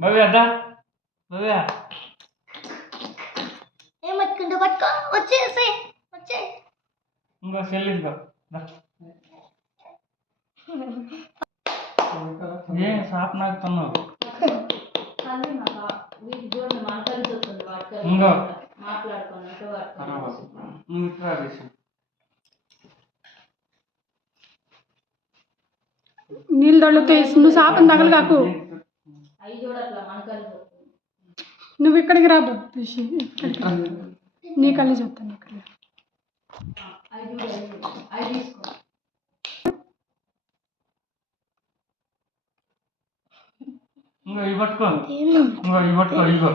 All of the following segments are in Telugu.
భవ్య భవ్య ఏమట్టుకుంటా పట్టుకో వచ్చేసి ఇంకో చెల్లించుకో ఏ షాప్ నాకుతున్నావు ఇంకో నీళ్ళు తొలితే నువ్వు శాపం తగలగాకు. నువ్వు ఇక్కడికి రా రిషి, ఇక్కడికి రా. నీ కళ్ళు చెప్తాను ఇక్కడ. ఇంకో ఇవి పట్టుకో, ఇంకో ఇవి పట్టుకో, ఇగో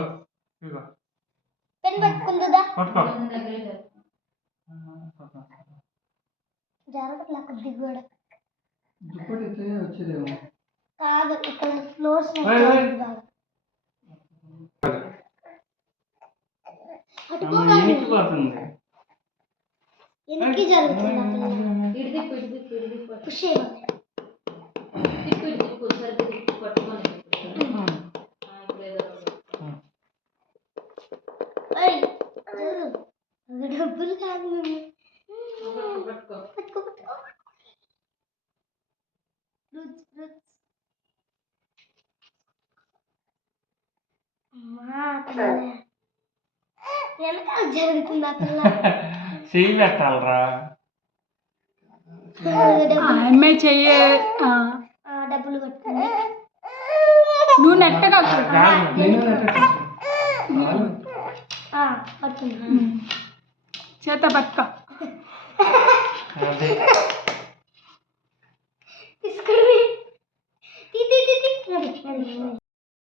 ఇగో పెన్ పట్టుకుందా పట్టుకో. జరగట్లా కొద్ది కూడా దుప్పటి వచ్చేదేమో కాదు, ఇక్కడ ఫ్లోర్స్ ఇనికిపోతుంది. ఎందుకు జరుగుతుంది పుష్ డబ్బులు కాదు వెనకాల జరుగుతుంది అక్కడ చెయ్యి పెట్టాలరా. అమ్మాయి చెయ్యే డబ్బులు కట్టుకుని నువ్వు నెట్టగా చేత పట్టుకో తీసుకుని